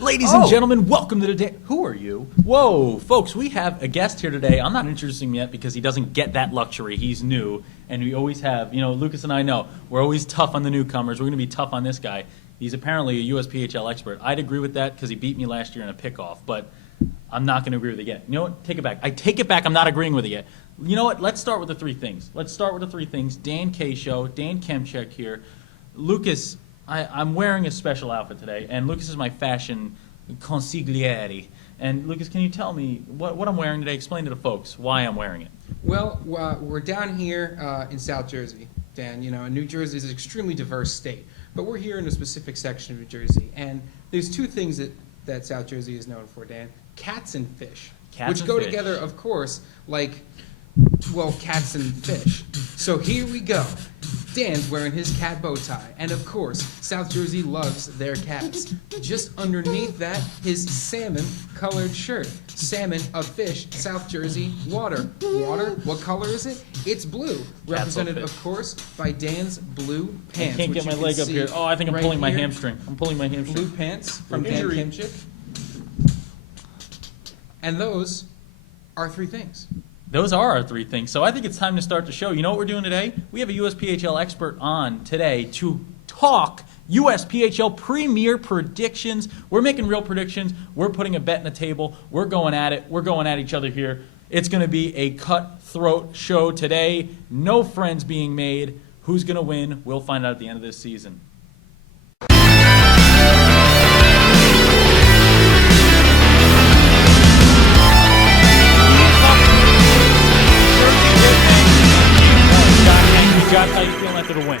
Ladies and gentlemen, welcome to the day. Who are you? Whoa, folks, we have a guest here today. I'm not introducing him yet because he doesn't get that luxury. He's new, and we always have, Lucas and I know, we're always tough on the newcomers. We're going to be tough on this guy. He's apparently a USPHL expert. I'd agree with that because he beat me last year in a pickoff, but I'm not going to agree with it yet. You know what? Take it back. I take it back. I'm not agreeing with it yet. You know what? Let's start with the three things. Dan K. Show, Dan Kemchek here. Lucas, I'm wearing a special outfit today, and Lucas is my fashion consigliere. And Lucas, can you tell me what I'm wearing today? Explain to the folks why I'm wearing it. Well, we're down here in South Jersey, Dan. And New Jersey is an extremely diverse state, but we're here in a specific section of New Jersey, and there's two things that South Jersey is known for, Dan: cats and fish, which go together, of course, like, well, cats and fish. So here we go. Dan's wearing his cat bow tie, and of course, South Jersey loves their cats. Just underneath that, his salmon-colored shirt. Salmon, a fish, South Jersey, water. Water, what color is it? It's blue, represented, of course, by Dan's blue pants. I can't get my leg up here. Oh, I think I'm pulling my hamstring. Blue pants from Dan Kemchek. And those are three things. Those are our three things. So I think it's time to start the show. You know what we're doing today? We have a USPHL expert on today to talk USPHL Premier Predictions. We're making real predictions. We're putting a bet in the table. We're going at it. We're going at each other here. It's going to be a cutthroat show today. No friends being made. Who's going to win? We'll find out at the end of this season. Josh, how you feeling after the win?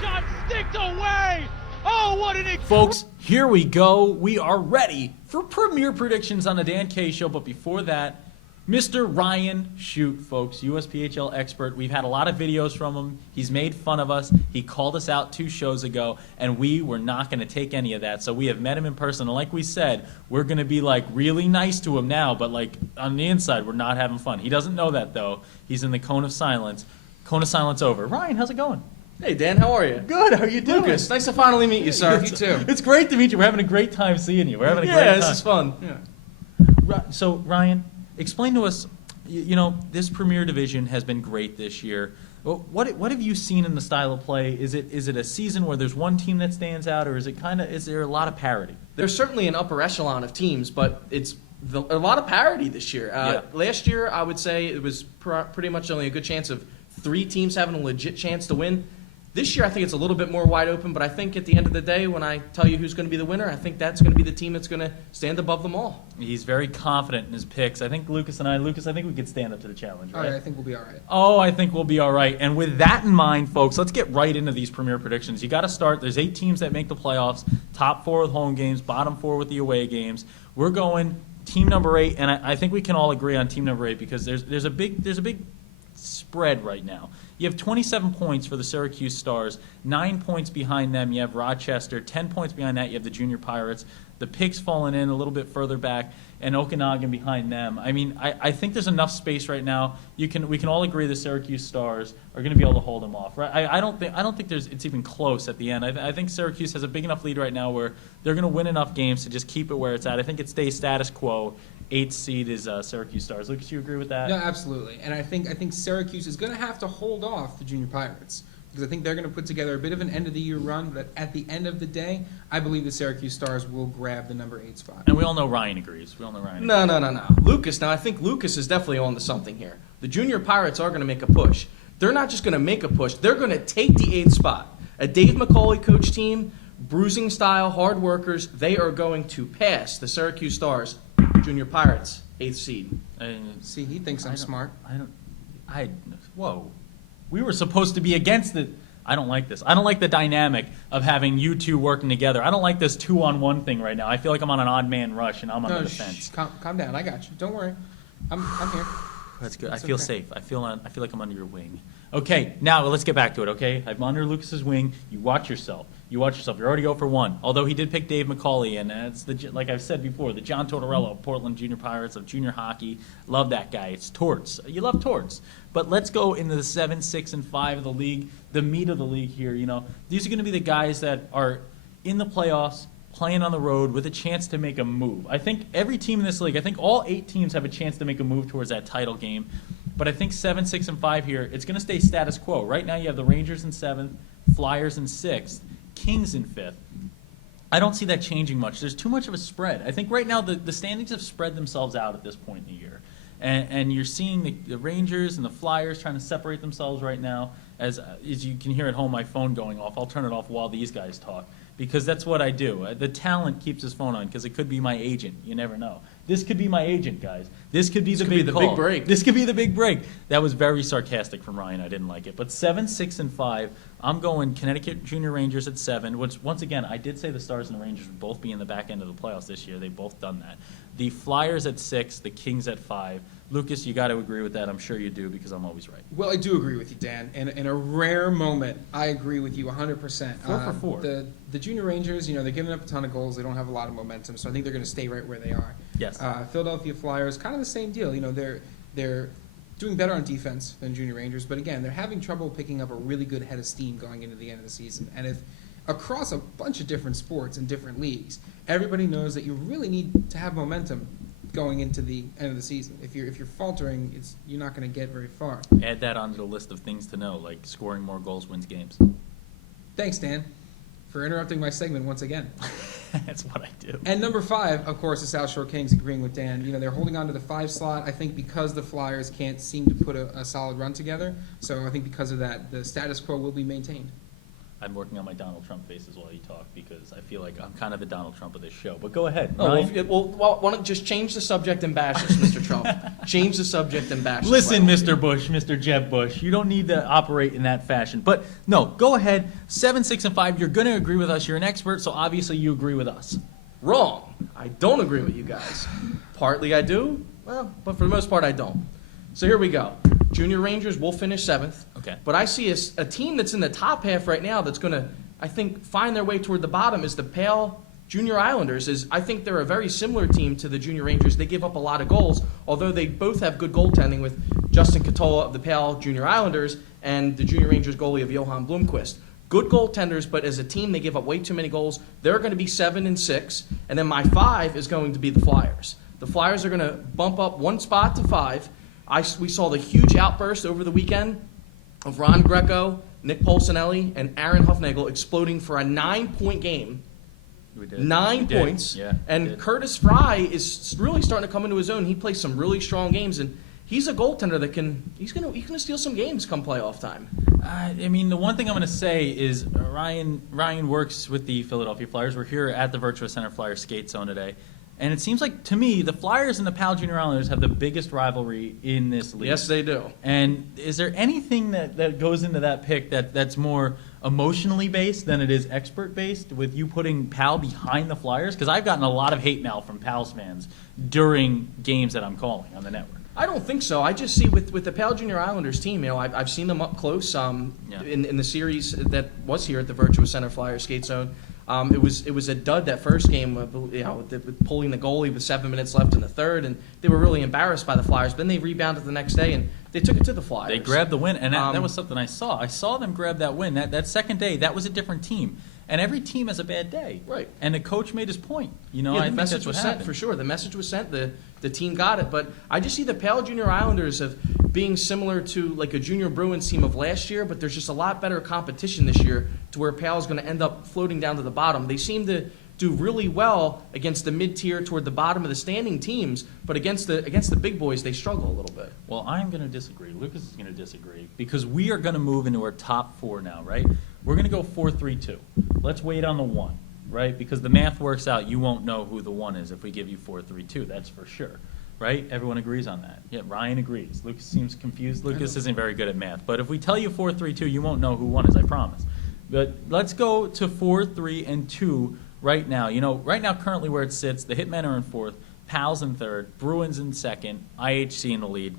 Shot sticked away! Oh, what an... Folks, here we go. We are ready for Premier Predictions on the Dan K. Show. But before that, Mr. Ryan Shute, folks, USPHL expert. We've had a lot of videos from him. He's made fun of us. He called us out 2 shows ago, and we were not going to take any of that. So we have met him in person. And like we said, we're going to be like really nice to him now, but like on the inside, we're not having fun. He doesn't know that, though. He's in the cone of silence. Cone of silence over. Ryan, how's it going? Hey, Dan, how are you? Good. How are you doing? Lucas, nice to finally meet you, sir. You too. It's great to meet you. We're having a great time seeing you. We're having a great time. This is fun. Yeah. So, Ryan, explain to us, this Premier Division has been great this year. What have you seen in the style of play? Is it a season where there's one team that stands out, or is there a lot of parity? There's certainly an upper echelon of teams, but it's a lot of parity this year. Last year, I would say it was pretty much only a good chance of 3 teams having a legit chance to win. This year, I think it's a little bit more wide open, but I think at the end of the day, when I tell you who's going to be the winner, I think that's going to be the team that's going to stand above them all. He's very confident in his picks. I think Lucas, I think we could stand up to the challenge, right? I think we'll be all right. Oh, I think we'll be all right. And with that in mind, folks, let's get right into these Premier Predictions. You got to start. There's 8 teams that make the playoffs, top 4 with home games, bottom 4 with the away games. We're going team number 8, and I think we can all agree on team number 8 because there's a big spread right now. You have 27 points for the Syracuse Stars, 9 points behind them. You have Rochester, 10 points behind that. You have the Junior Pirates. The Pigs falling in a little bit further back, and Okanagan behind them. I mean, I think there's enough space right now. We can all agree the Syracuse Stars are going to be able to hold them off. Right? I don't think it's even close at the end. I think Syracuse has a big enough lead right now where they're going to win enough games to just keep it where it's at. I think it stays status quo. 8th seed is Syracuse Stars. Lucas, you agree with that? No, absolutely. And I think Syracuse is going to have to hold off the Junior Pirates because I think they're going to put together a bit of an end-of-the-year run. But at the end of the day, I believe the Syracuse Stars will grab the number 8 spot. And we all know Ryan agrees. No. Lucas, now I think Lucas is definitely on to something here. The Junior Pirates are going to make a push. They're not just going to make a push. They're going to take the 8th spot. A Dave McCauley coach team, bruising style, hard workers, they are going to pass the Syracuse Stars, Junior Pirates, 8th seed. See, he thinks I'm smart. Whoa. We were supposed to be against it. I don't like this. I don't like the dynamic of having you two working together. I don't like this 2-on-1 thing right now. I feel like I'm on an odd man rush and I'm on the defense. Calm down. I got you. Don't worry. I'm here. That's good. I feel safe. I feel like I'm under your wing. Okay, now let's get back to it, okay? I'm under Lucas's wing. You watch yourself. You're already 0 for 1. Although he did pick Dave McCauley, and that's like I've said before, the John Tortorella of Portland Junior Pirates of junior hockey. Love that guy. It's Torts. You love Torts. But let's go into the 7, 6, and 5 of the league, the meat of the league here. These are going to be the guys that are in the playoffs, playing on the road with a chance to make a move. I think every team in this league, I think all 8 teams have a chance to make a move towards that title game. But I think 7, 6, and 5 here, it's going to stay status quo. Right now you have the Rangers in 7th, Flyers in 6th, Kings in 5th. I don't see that changing much. There's too much of a spread. I think right now the standings have spread themselves out at this point in the year. And you're seeing the Rangers and the Flyers trying to separate themselves right now. As you can hear at home, my phone going off. I'll turn it off while these guys talk because that's what I do. The talent keeps his phone on because it could be my agent. You never know. This could be my agent, guys. This could be the big call. Big break. This could be the big break. That was very sarcastic from Ryan. I didn't like it. But 7, 6, and 5, I'm going Connecticut Junior Rangers at 7, which, once again, I did say the Stars and the Rangers would both be in the back end of the playoffs this year. They've both done that. The Flyers at 6, the Kings at 5. Lucas, you got to agree with that. I'm sure you do because I'm always right. Well, I do agree with you, Dan. And in a rare moment, I agree with you 100%. 4 for 4. The Junior Rangers, they're giving up a ton of goals. They don't have a lot of momentum, so I think they're going to stay right where they are. Yes. Philadelphia Flyers, kind of the same deal. They're doing better on defense than Junior Rangers, but again, they're having trouble picking up a really good head of steam going into the end of the season. And if across a bunch of different sports and different leagues, everybody knows that you really need to have momentum going into the end of the season. If you're faltering, you're not going to get very far. Add that onto the list of things to know, like scoring more goals wins games. Thanks, Dan, for interrupting my segment once again. That's what I do. And number 5, of course, the South Shore Kings, agreeing with Dan. They're holding on to the 5 slot, I think, because the Flyers can't seem to put a solid run together. So I think because of that, the status quo will be maintained. I'm working on my Donald Trump faces while you talk because I feel like I'm kind of the Donald Trump of this show. But go ahead. Oh, Ryan. well, why don't you just change the subject and bash us, Mr. Trump? Change the subject and bash us. Listen, Mr. Bush, Mr. Jeb Bush, you don't need to operate in that fashion. But no, go ahead. 7, 6, and 5, you're going to agree with us. You're an expert, so obviously you agree with us. Wrong. I don't agree with you guys. Partly I do, but for the most part I don't. So here we go. Junior Rangers will finish 7th. Okay. But I see a team that's in the top half right now that's going to, I think, find their way toward the bottom is the Pale Junior Islanders. I think they're a very similar team to the Junior Rangers. They give up a lot of goals, although they both have good goaltending with Justin Catola of the Pale Junior Islanders and the Junior Rangers goalie of Johan Blomqvist. Good goaltenders, but as a team, they give up way too many goals. They're going to be 7 and 6, and then my 5 is going to be the Flyers. The Flyers are going to bump up 1 spot to 5. We saw the huge outburst over the weekend of Ron Greco, Nick Polsinelli, and Aaron Huffnagel exploding for a 9-point game. We did. 9 We did. points. Yeah, we and did. Curtis Fry is really starting to come into his own. He plays some really strong games, and he's a goaltender that he's gonna steal some games come playoff time. I mean, the one thing I'm going to say is Ryan works with the Philadelphia Flyers. We're here at the Virtua Center Flyers skate zone today. And it seems like, to me, the Flyers and the Pal Junior Islanders have the biggest rivalry in this league. Yes, they do. And is there anything that goes into that pick that's more emotionally based than it is expert based with you putting Pal behind the Flyers? Because I've gotten a lot of hate mail from Pal's fans during games that I'm calling on the network. I don't think so. I just see with the Pal Junior Islanders team, I've seen them up close in the series that was here at the Virtua Center Flyers skate zone. It was a dud that first game, with pulling the goalie with 7 minutes left in the third, and they were really embarrassed by the Flyers. But then they rebounded the next day, and they took it to the Flyers. They grabbed the win, and that was something I saw. I saw them grab that win. That second day, that was a different team. And every team has a bad day. Right. And the coach made his point. The I think message that's what was sent happened. for sure. The message was sent. The team got it. But I just see the Pale Junior Islanders of being similar to like a Junior Bruins team of last year, but there's just a lot better competition this year to where Pale is going to end up floating down to the bottom. They seem to do really well against the mid-tier toward the bottom of the standing teams, but against the big boys, they struggle a little bit. Well, I'm going to disagree. Lucas is going to disagree because we are going to move into our top 4 now, right? We're going to go 4-3-2. Let's wait on the 1, right? Because the math works out. You won't know who the 1 is if we give you 4-3-2. That's for sure, right? Everyone agrees on that. Yeah, Ryan agrees. Lucas seems confused. Lucas isn't very good at math. But if we tell you 4-3-2, you won't know who 1 is, I promise. But let's go to 4-3-2 right now. Right now, currently where it sits, the Hitmen are in 4th, Pals in 3rd, Bruins in 2nd, IHC in the lead.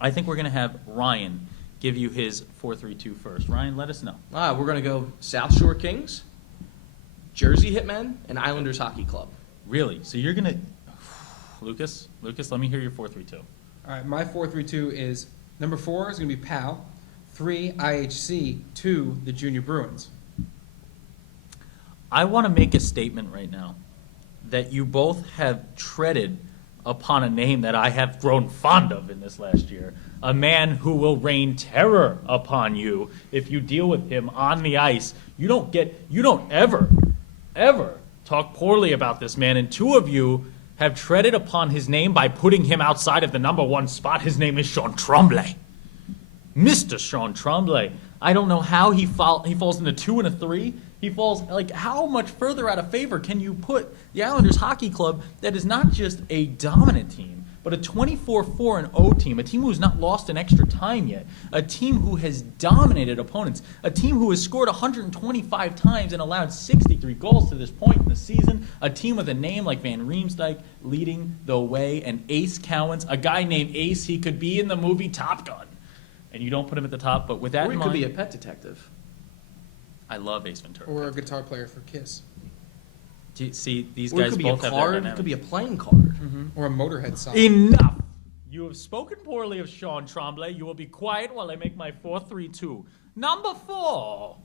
I think we're going to have Ryan give you his 4-3-2 first. Ryan, let us know. We're going to go South Shore Kings, Jersey Hitmen, and Islanders Hockey Club. Really? So you're going to Lucas, let me hear your 4-3-2. All right, my 4-3-2 is number 4 is going to be Pal, 3 IHC, 2 the Junior Bruins. I want to make a statement right now that you both have treaded upon a name that I have grown fond of in this last year. A man who will rain terror upon you if you deal with him on the ice. You don't ever talk poorly about this man. And two of you have treaded upon his name by putting him outside of the number one spot. His name is Sean Tremblay. Mr. Sean Tremblay. I don't know how he falls into 2 and a 3. He falls, how much further out of favor can you put the Islanders Hockey Club that is not just a dominant team, but a 24-4-0 team, a team who has not lost an extra time yet, a team who has dominated opponents, a team who has scored 125 times and allowed 63 goals to this point in the season, a team with a name like Van Riemsdyk leading the way, and Ace Cowens, a guy named Ace, he could be in the movie Top Gun. And you don't put him at the top, but with that Or in he could mind, be a pet detective. I love Ace Ventura. Or a guitar player for Kiss. See, these Or it guys could be a both have their card. It dynamics. could be a playing card. Or a Motorhead song. Enough! You have spoken poorly of Sean Tremblay. You will be quiet while I make my 4-3-2. Number 4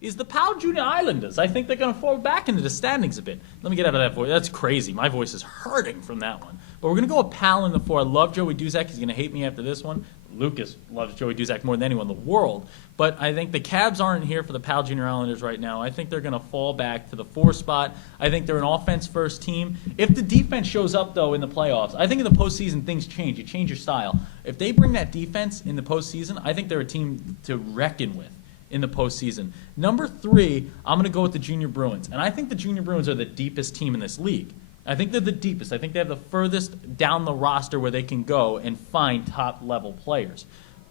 is the Powell Junior Islanders. I think they're going to fall back into the standings a bit. Let me get out of that voice. That's crazy. My voice is hurting from that one. But we're going to go with Powell in the 4. I love Joey Duzak. He's going to hate me after this one. Lucas loves Joey Duzak more than anyone in the world. But I think the Cavs aren't here for the Powell Junior Islanders right now. I think they're going to fall back to the 4 spot. I think they're an offense-first team. If the defense shows up, though, in the playoffs, I think in the postseason things change. You change your style. If they bring that defense in the postseason, I think they're a team to reckon with in the postseason. Number 3, I'm going to go with the Junior Bruins. And I think the Junior Bruins are the deepest team in this league. I think they're the deepest. I think they have the furthest down the roster where they can go and find top-level players.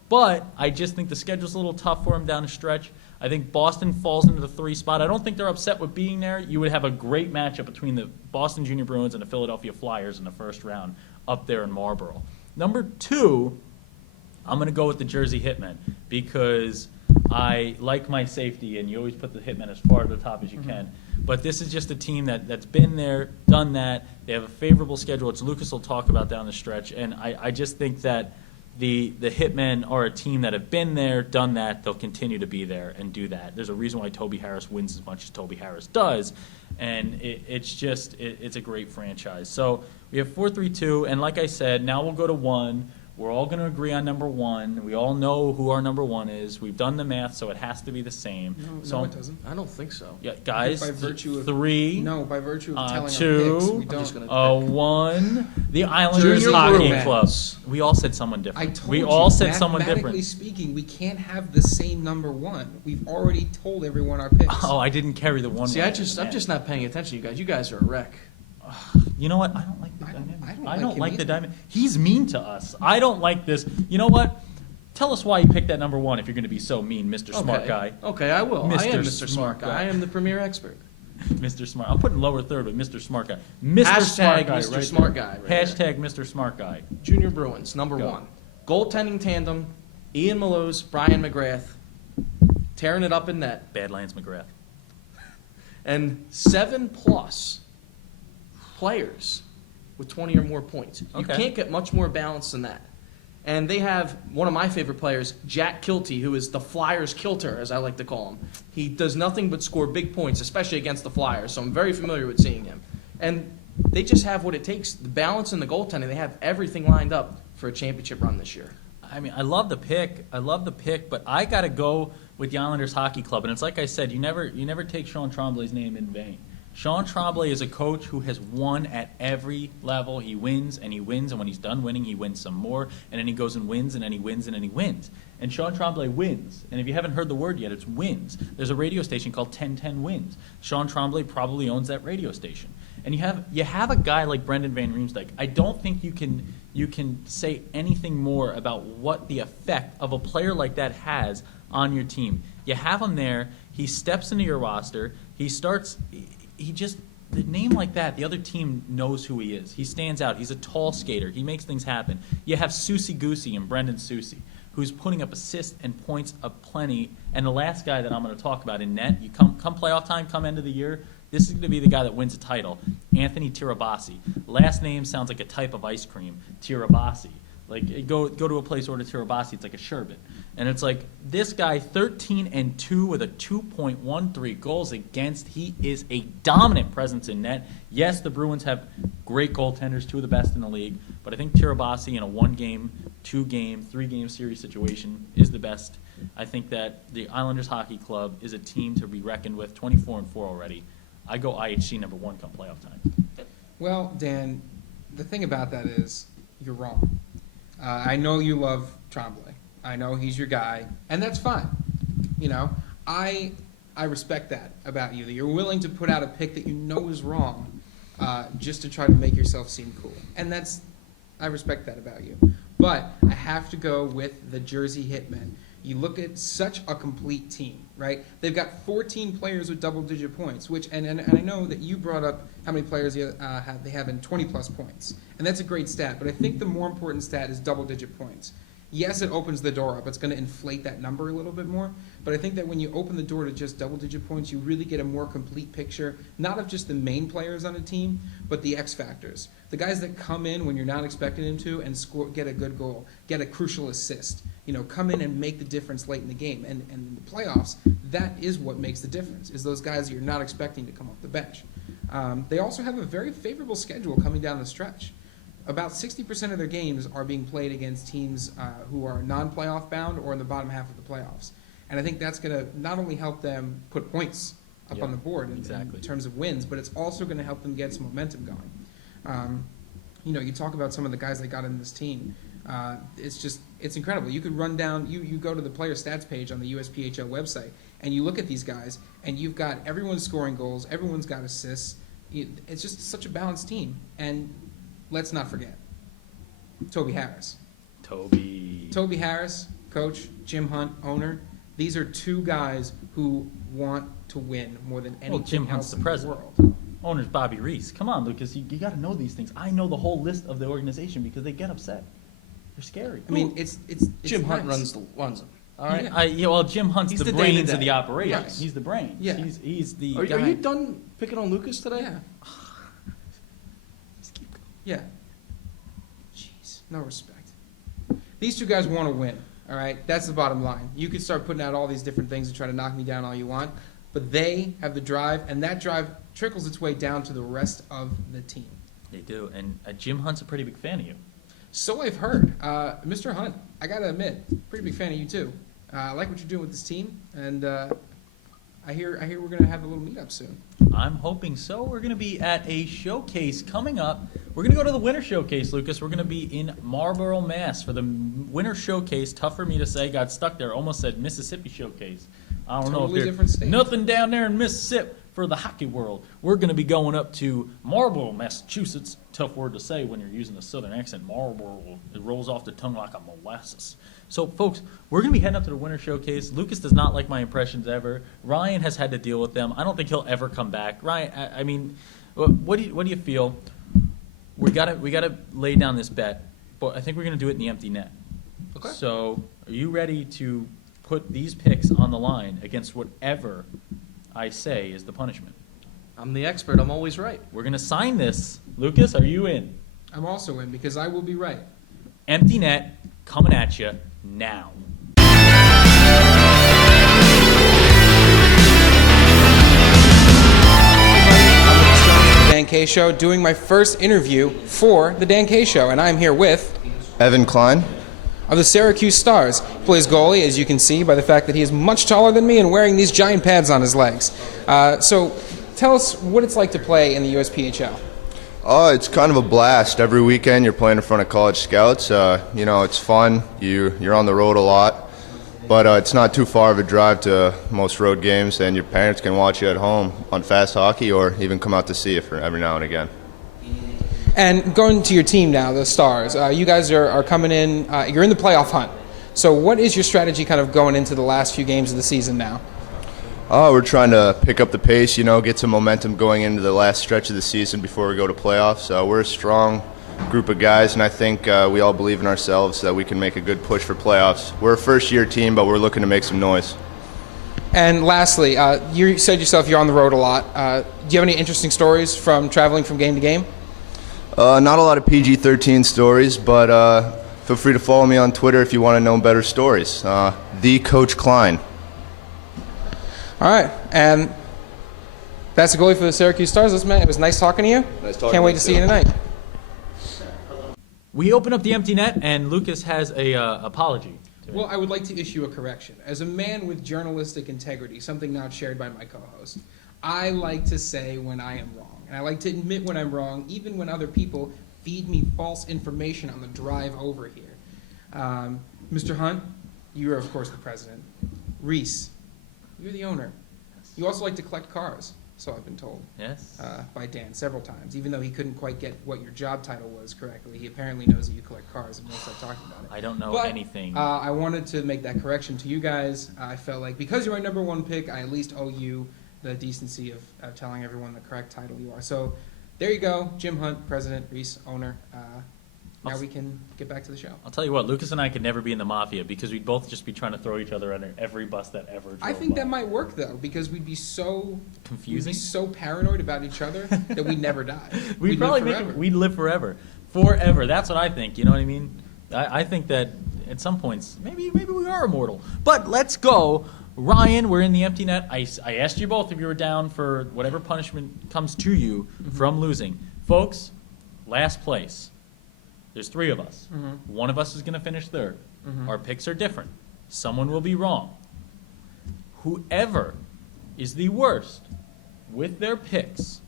But I just think the schedule's a little tough for them down the stretch. I think Boston falls into the 3 spot. I don't think they're upset with being there. You would have a great matchup between the Boston Junior Bruins and the Philadelphia Flyers in the first round up there in Marlboro. Number 2, I'm going to go with the Jersey Hitmen because I like my safety, and you always put the Hitmen as far to the top as you can. But this is just a team that's been there, done that. They have a favorable schedule, which Lucas will talk about down the stretch. And I just think that the Hitmen are a team that have been there, done that. They'll continue to be there and do that. There's a reason why Toby Harris wins as much as Toby Harris does. And it's a great franchise. So we have 4-3-2. And like I said, now we'll go to 1. We're all going to agree on number 1. We all know who our number 1 is. We've done the math, so it has to be the same. No, it doesn't. I don't think so. Yeah, guys, By virtue of 3. No, by virtue of telling 2, our picks, we I'm just don't. gonna- 1. The Islanders Junior Hockey Bruins. Club. We all said someone I different. told We you, all said someone mathematically different. speaking, we can't have the same number 1. We've already told everyone our picks. Oh, I didn't carry the 1. See, I'm just not paying attention, you guys. You guys are a wreck. You know what? I don't like the I don't- dynamic. I don't I like don't him like the either. dynamic. He's mean to us. I don't like this. You know what? Tell us why you picked that number 1 if you're going to be so mean, Mr. Smart Guy. Okay, I will. I Mr. am Mr. Smart Smart Guy. Guy. I am the premier expert. Mr. Smart. I'm putting lower third with Mr. Smart Guy. Mr. Hashtag Smart Guy. Mr. right Smart there. Guy right there. Hashtag Mr. Smart Guy. Junior Bruins, number Go. 1. Goaltending tandem, Ian Malose, Brian McGrath, tearing it up in net. Badlands McGrath. And 7+ players with 20 or more points. You Okay. can't get much more balanced than that. And they have one of my favorite players, Jack Kilty, who is the Flyers' kilter, as I like to call him. He does nothing but score big points, especially against the Flyers, so I'm very familiar with seeing him. And they just have what it takes, the balance and the goaltending. They have everything lined up for a championship run this year. I mean, I love the pick, but I got to go with the Islanders Hockey Club. And it's like I said, you never take Sean Tremblay's name in vain. Sean Tremblay is a coach who has won at every level. He wins, and when he's done winning, he wins some more, and then he goes and wins, and then he wins, and then he wins. And Sean Tremblay wins. And if you haven't heard the word yet, it's wins. There's a radio station called 1010 Wins. Sean Tremblay probably owns that radio station. And you have a guy like Brendan Van Riemsdyk. I don't think you can say anything more about what the effect of a player like that has on your team. You have him there. He steps into your roster. The name like that, the other team knows who he is. He stands out. He's a tall skater. He makes things happen. You have Susie Goosey and Brendan Susie, who's putting up assists and points aplenty. And the last guy that I'm going to talk about in net, you come playoff time, come end of the year, this is going to be the guy that wins a title, Anthony Tirabassi. Last name sounds like a type of ice cream, Tirabassi. Like, go to a place, order Tirabassi, it's like a sherbet. And it's like, this guy, 13-2 with a 2.13 goals against. He is a dominant presence in net. Yes, the Bruins have great goaltenders, 2 of the best in the league, but I think Tirabassi in a 1-game, 2-game, 3-game series situation is the best. I think that the Islanders Hockey Club is a team to be reckoned with, 24-4 already. I go IHC number 1 come playoff time. Well, Dan, the thing about that is you're wrong. I know you love Tremblay. I know he's your guy, and that's fine. You know, I respect that about you, that you're willing to put out a pick that you know is wrong just to try to make yourself seem cool. And I respect that about you. But I have to go with the Jersey Hitmen. You look at such a complete team, right? They've got 14 players with double-digit points, and I know that you brought up how many players they have in 20-plus points. And that's a great stat, but I think the more important stat is double-digit points. Yes, it opens the door up. It's going to inflate that number a little bit more. But I think that when you open the door to just double-digit points, you really get a more complete picture, not of just the main players on a team, but the X factors. The guys that come in when you're not expecting them to and get a good goal, get a crucial assist, come in and make the difference late in the game. And in the playoffs, that is what makes the difference, is those guys that you're not expecting to come off the bench. They also have a very favorable schedule coming down the stretch. About 60% of their games are being played against teams who are non-playoff bound or in the bottom half of the playoffs. And I think that's going to not only help them put points up on the board in terms of wins, but it's also going to help them get some momentum going. You talk about some of the guys they got in this team. It's incredible. You could run down, you go to the player stats page on the USPHL website, and you look at these guys, and you've got everyone scoring goals, everyone's got assists. It's just such a balanced team. And let's not forget Toby Harris. Toby Harris, coach, Jim Hunt, owner. These are 2 guys who want to win more than anything Jim Hunt's else the in president. the world. Owner's Bobby Reese. Come on, Lucas, you got to know these things. I know the whole list of the organization because they get upset. They're scary. I mean, it's Jim Hunt nice. runs them. All right. Well, Jim Hunt's He's the the brains day-to-day. of the operation. Right. He's the brains. Yeah. He's the Are guy. you done picking on Lucas today? Yeah. Just keep going. Yeah. Jeez, no respect. These 2 guys want to win, all right? That's the bottom line. You could start putting out all these different things and try to knock me down all you want, but they have the drive, and that drive trickles its way down to the rest of the team. They do, and Jim Hunt's a pretty big fan of you. So I've heard. Mr. Hunt, I got to admit, pretty big fan of you too. I like what you're doing with this team, and I hear we're going to have a little meetup soon. I'm hoping so. We're going to be at a showcase coming up. We're going to go to the Winter Showcase, Lucas. We're going to be in Marlboro, Mass. for the Winter Showcase. Tough for me to say. Got stuck there. Almost said Mississippi Showcase. I don't know if Totally there's different state. nothing down there in Mississippi for the hockey world. We're going to be going up to Marlboro, Massachusetts. Tough word to say when you're using a southern accent. Marlboro. It rolls off the tongue like a molasses. So, folks, we're going to be heading up to the Winter Showcase. Lucas does not like my impressions ever. Ryan has had to deal with them. I don't think he'll ever come back. Ryan, I mean, what do you feel? We gotta lay down this bet, but I think we're going to do it in the empty net. Okay. So, are you ready to put these picks on the line against whatever I say is the punishment? I'm the expert. I'm always right. We're going to sign this. Lucas, are you in? I'm also in because I will be right. Empty net coming at you now. Dan K Show, doing my first interview for the Dan K Show, and I'm here with Evan Klein. of the Syracuse Stars. He plays goalie, as you can see by the fact that he is much taller than me and wearing these giant pads on his legs. So tell us what it's like to play in the USPHL. Oh, it's kind of a blast. Every weekend you're playing in front of college scouts. It's fun. You're on the road a lot. But it's not too far of a drive to most road games, and your parents can watch you at home on Fast Hockey or even come out to see you for every now and again. And going to your team now, the Stars, you guys are coming in, you're in the playoff hunt. So what is your strategy kind of going into the last few games of the season now? We're trying to pick up the pace, get some momentum going into the last stretch of the season before we go to playoffs. We're a strong group of guys, and I think we all believe in ourselves that we can make a good push for playoffs. We're a first-year team, but we're looking to make some noise. And lastly, you said yourself you're on the road a lot. Do you have any interesting stories from traveling from game to game? Not a lot of PG-13 stories, but feel free to follow me on Twitter if you want to know better stories. The Coach Klein. All right, and that's the goalie for the Syracuse Stars. Listen, man, it was nice talking to you. Nice talking Can't wait to to you, see you tonight. We open up the empty net, and Lucas has a apology. Well, I would like to issue a correction. As a man with journalistic integrity, something not shared by my co-host, I like to say when I am wrong. And I like to admit when I'm wrong, even when other people feed me false information on the drive over here. Mr. Hunt, you are, of course, the president. Reese, you're the owner. You also like to collect cars, so I've been told. Yes. By Dan several times, even though he couldn't quite get what your job title was correctly. He apparently knows that you collect cars and won't stop talking about it. I don't know But, anything. I wanted to make that correction to you guys. I felt like because you're my number one pick, I at least owe you the decency of telling everyone the correct title you are. So there you go, Jim Hunt, president, Reese, owner. Now we can get back to the show. I'll tell you what, Lucas and I could never be in the mafia because we'd both just be trying to throw each other under every bus that ever drove I think by. that might work though, because we'd be so Confusing? We'd be so paranoid about each other that we'd never die. We'd probably live forever. we'd live forever. Forever. That's what I think. You know what I mean? I think that at some points, maybe we are immortal. But let's go. Ryan, we're in the empty net. I asked you both if you were down for whatever punishment comes to you from losing. Folks, last place. There's 3 of us. One of us is going to finish third. Our picks are different. Someone will be wrong. Whoever is the worst with their picks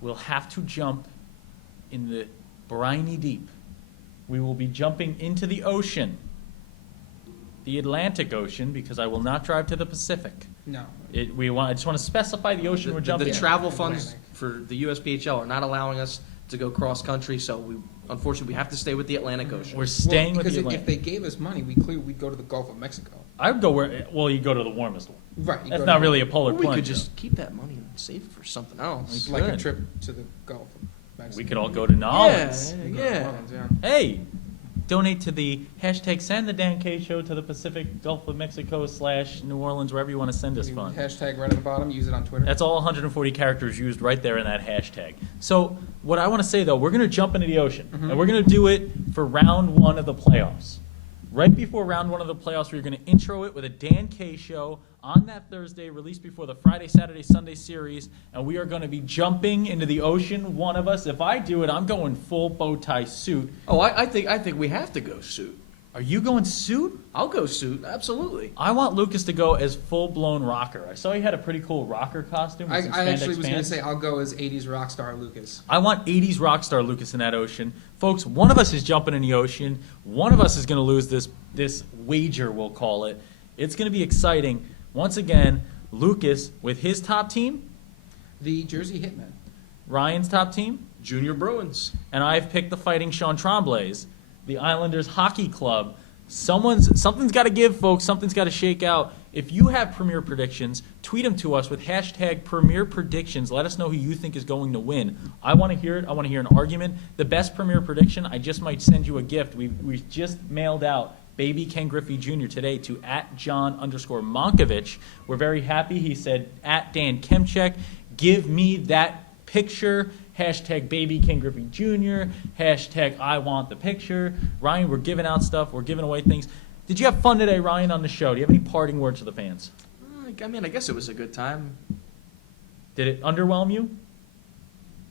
will have to jump in the briny deep. We will be jumping into the ocean, the Atlantic Ocean, because I will not drive to the Pacific. No. I just want to specify the ocean we're jumping The in. travel funds Atlantic. for the USPHL are not allowing us to go cross country, so unfortunately we have to stay with the Atlantic Ocean. We're staying with because the if Atlantic. they gave us money, we'd go to the Gulf of Mexico. I would go where, well, you go to the warmest one. Right. you That's go not to- really a polar Or we plunge. could just keep that money and save it for something else. We like a could. trip to the Gulf of Mexico. We could all go to New Orleans. We go to Yeah. New Orleans, yeah. Hey, donate to the hashtag send the Dan K show to the Pacific Gulf of Mexico / New Orleans, wherever you want to send us You fund. Hashtag right at the bottom. Use it on Twitter. That's all 140 characters used right there in that hashtag. So what I want to say, though, we're going to jump into the ocean, and we're going to do it for round 1 of the playoffs. Right before round 1 of the playoffs, we're going to intro it with a Dan K show on that Thursday, released before the Friday, Saturday, Sunday series, and we are going to be jumping into the ocean, one of us. If I do it, I'm going full bow tie suit. Oh, I think we have to go suit. Are you going suit? I'll go suit, absolutely. I want Lucas to go as full-blown rocker. I saw he had a pretty cool rocker costume. I with some actually spandex was going to pants. say I'll go as 80s rock star Lucas. I want 80s rock star Lucas in that ocean. Folks, one of us is jumping in the ocean. One of us is going to lose this wager, we'll call it. It's going to be exciting. Once again, Lucas with his top team, The Jersey Hitmen. Ryan's top team, Junior Bruins. and I've picked the Fighting Sean Tremblays, the Islanders Hockey Club. Something's got to give, folks. Something's got to shake out. If you have Premier Predictions, tweet them to us with hashtag Premier Predictions. Let us know who you think is going to win. I want to hear it. I want to hear an argument. The best Premier Prediction, I just might send you a gift. We just mailed out Baby Ken Griffey Jr. today to @John_Monkovich. We're very happy. He said @Dan Kemchek. Give me that picture. Hashtag Baby Ken Griffey Jr. Hashtag I want the picture. Ryan, we're giving out stuff. We're giving away things. Did you have fun today, Ryan, on the show? Do you have any parting words to the fans? I mean, I guess it was a good time. Did it underwhelm you?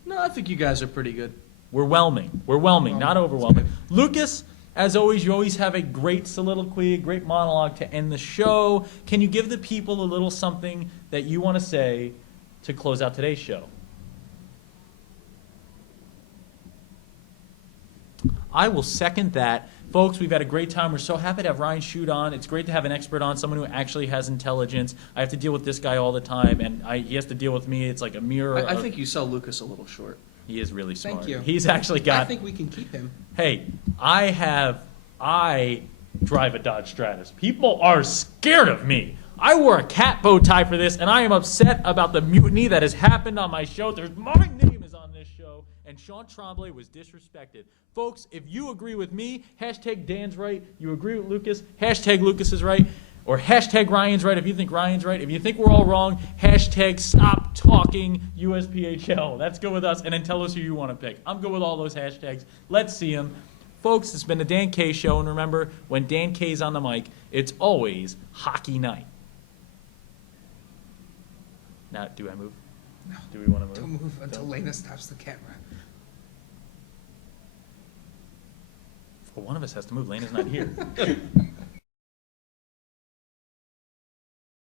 No, I think you guys are pretty good. We're whelming. We're whelming, not It's overwhelming. Lucas, as always, you always have a great soliloquy, a great monologue to end the show. Can you give the people a little something that you want to say to close out today's show? I will second that. Folks, we've had a great time. We're so happy to have Ryan Shute on. It's great to have an expert on, someone who actually has intelligence. I have to deal with this guy all the time, and he has to deal with me. It's like a mirror. I think you sell Lucas a little short. He is really smart. Thank you. He's actually I got... think we can keep him. Hey, I drive a Dodge Stratus. People are scared of me. I wore a cat bow tie for this, and I am upset about the mutiny that has happened on my show. My name is on this show, and Sean Tremblay was disrespected. Folks, if you agree with me, hashtag Dan's right. You agree with Lucas, hashtag Lucas is right. Or hashtag Ryan's right if you think Ryan's right. If you think we're all wrong, hashtag stop talking USPHL. That's good with us. And then tell us who you want to pick. I'm good with all those hashtags. Let's see them. Folks, it's been the Dan K Show, and remember, when Dan K's on the mic, it's always hockey night. Now, do I move? No. Do we want to Don't move? move until Lena stops the camera. Well, one of us has to move. Lena's not here.